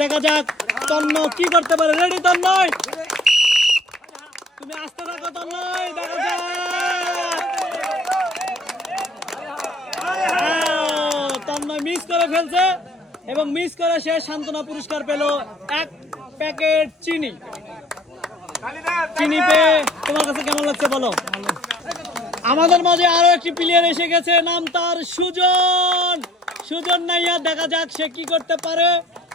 দেখা যাক তন্ন কি করতে পারে। রেডি তন্ময়, তুমি আসতে থাকো তন্ময়। দেখা যাক তন্ময় মিস করে ফেলছে এবং মিস করে সে সান্ত্বনা পুরস্কার পেল 1 প্যাকেট চিনি। চিনি পেয়ে তোমার কাছে কেমন লাগছে বলো? আমাদের মাঝে আরো একটি প্লেয়ার এসে গেছে, নাম তার সুজন। সুজন নাইয়া, দেখা যাক সে কি করতে পারে।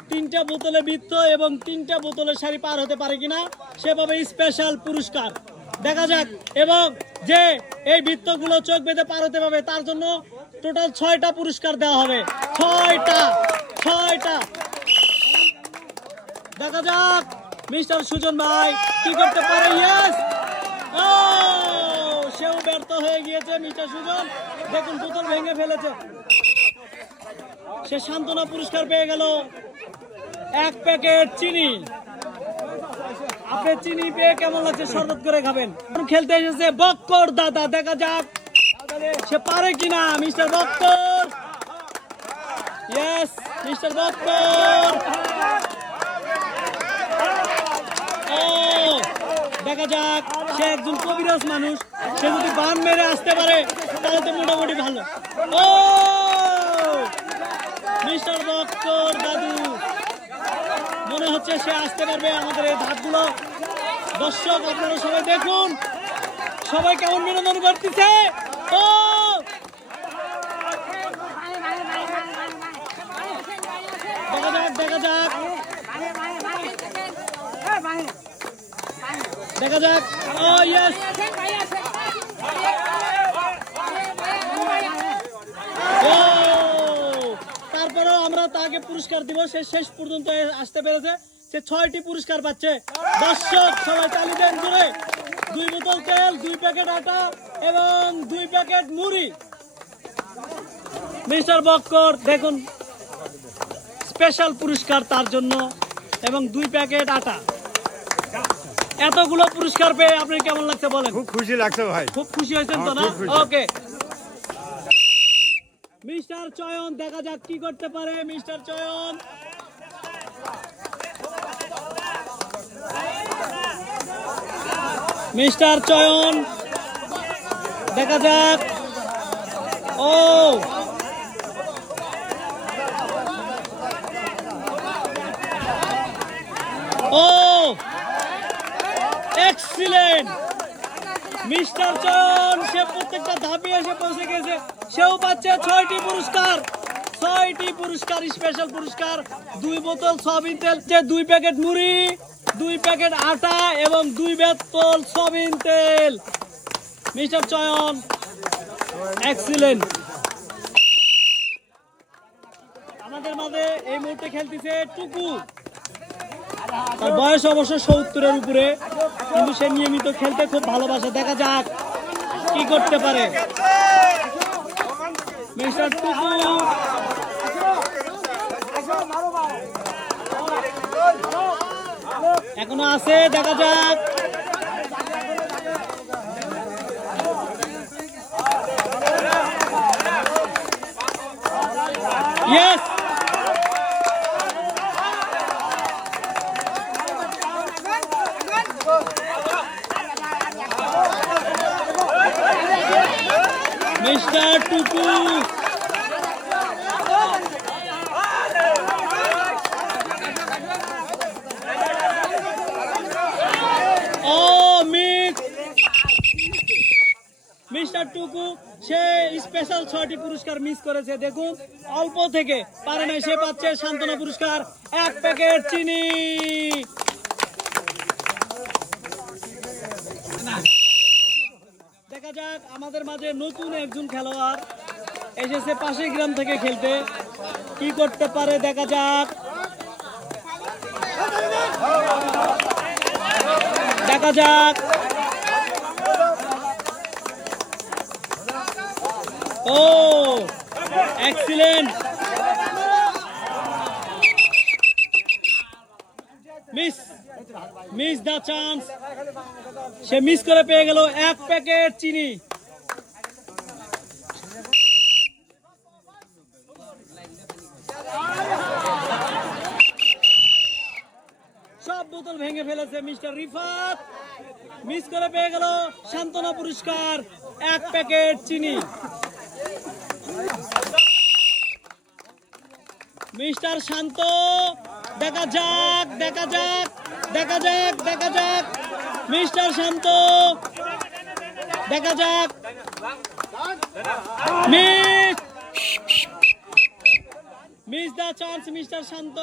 3টা বোতলে বৃত্ত এবং 3টা বোতলের সারি পার হতে পারে কিনা, সেভাবে স্পেশাল পুরস্কার। দেখা যাক, এবং যে এই বৃত্তগুলো চোখ বেঁধে পার হতে পারবে তার জন্য টোটাল 6টা পুরস্কার দেওয়া হবে। 6টা। দেখা যাক মিস্টার সুজন ভাই কি করতে পারে। ইয়েস, সেও ব্যর্থ হয়ে গিয়েছে মিস্টার সুজন। দেখুন বোতল ভেঙে ফেলেছে। সে সান্ত্বনা পুরস্কার পেয়ে গেল 1 প্যাকেট চিনি। আপনি চিনি পেয়ে কেমন লাগছে? শরবত করে খাবেন। খেলতে এসেছে বক্কর দাদা। দেখা যাক সে পারে কিনা। Mister Bakkar, yes mister Bakkar. দেখা যাক, সে একজন কবিরাজ মানুষ, সে যদি বান মেরে আসতে পারে তাহলে তো মোটামুটি ভালো। ও মিস্টার বক্কর দাদু, মনে হচ্ছে সে আসতে পারবে আমাদের এই ধাপগুলো। দর্শক আপনারা সবাই দেখুন, সবাই কেমন বিনোদন করতেছে। ও দেখা যাক ও ইয়েস, তারপরেও আমরা তাকে পুরস্কার দিব। সে শেষ পর্যন্ত আসতে পেরেছে, সে 6টি পুরস্কার পাচ্ছে। দর্শক সবাই তালি দেন জুড়ে। 2 বোতল তেল, 2 প্যাকেট আটা এবং 2 প্যাকেট মুড়ি। মিস্টার বক্কর দেখুন, স্পেশাল পুরস্কার তার জন্য এবং 2 প্যাকেট আটা। এতগুলো পুরস্কার পেয়ে আপনি কেমন লাগছে বলেন? খুব খুশি লাগছে ভাই। খুব খুশি হয়েছেন তো না? ওকে, মিস্টার চয়ন, দেখা যাক কি করতে পারে মিস্টার চয়ন। মিস্টার চয়ন, দেখা যাক। ও এক্সিলেন্ট মিস্টার চয়ন, সে প্রত্যেকটা ধাপে এসে পৌঁছে গেছে। সেও পাচ্ছে 6টি পুরস্কার। 6টি পুরস্কার, স্পেশাল পুরস্কার। 2 বোতল সয়াবিন তেল, 2 প্যাকেট মুড়ি, 2 প্যাকেট আটা এবং 2 বোতল সয়াবিন তেল। মিস্টার চয়ন এক্সিলেন্ট। আমাদের মাঝে এই মুহূর্তে খেলতেছে টুকু। তার বয়স অবশ্য 70-এর উপরে, কিন্তু সে নিয়মিত খেলতে খুব ভালোবাসে। দেখা যাক কি করতে পারে মিস্টার টুকু। এখনো আছে, দেখা যাক। ইয়েস, মিস্টার টুকু। মিস্টার টুকু সে স্পেশাল 6টি পুরস্কার মিস করেছে। দেখুন অল্প থেকে পারে না, সে পাচ্ছে সান্ত্বনা পুরস্কার 1 প্যাকেট চিনি। দেখা যাক, আমাদের মাঝে নতুন একজন খেলোয়াড় এসেছে পাশের গ্রাম থেকে খেলতে, কি করতে পারে দেখা যাক। দেখা যাক, ও এক্সিলেন্ট। মিস দ্য চান্স, সে মিস করে পেয়ে গেল 1 প্যাকেট চিনি। সব বোতল ভেঙে ফেলেছে মিস্টার রিফাত। মিস করে পেয়ে গেল সান্ত্বনা পুরস্কার 1 প্যাকেট চিনি। মিস্টার শান্ত, দেখা যাক দেখা যাক দেখা যাক দেখা যাক মিস্টার শান্ত, দেখা যাক। মিস দা চান্স মিস্টার শান্ত,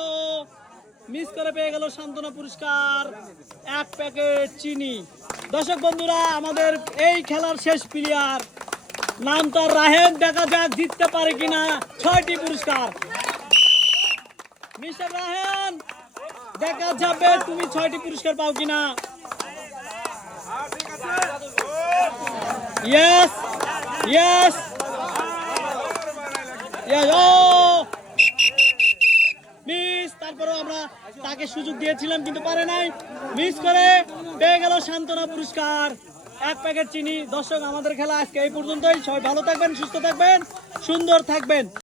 মিস করে পেয়ে গেল সান্ত্বনা পুরস্কার 1 প্যাকেট চিনি। দর্শক বন্ধুরা, আমাদের এই খেলার শেষ প্লেয়ার, নাম তার রাহেন, দেখা যাক জিততে পারে কিনা 6টি পুরস্কার। মিস্টার রাহেন, দেখা যাবে তুমি 6টি পুরস্কার পাও কিনা। ইয়েস ইয়েস ইয়েস, ও মিস। তারপরেও আমরা তাকে সুযোগ দিয়েছিলাম কিন্তু পারে নাই, মিস করে পেয়ে গেল সান্ত্বনা পুরস্কার 1 প্যাকেট চিনি। দর্শক, আমাদের খেলা আজকে এই পর্যন্তই। সবাই ভালো থাকবেন, সুস্থ থাকবেন, সুন্দর থাকবেন।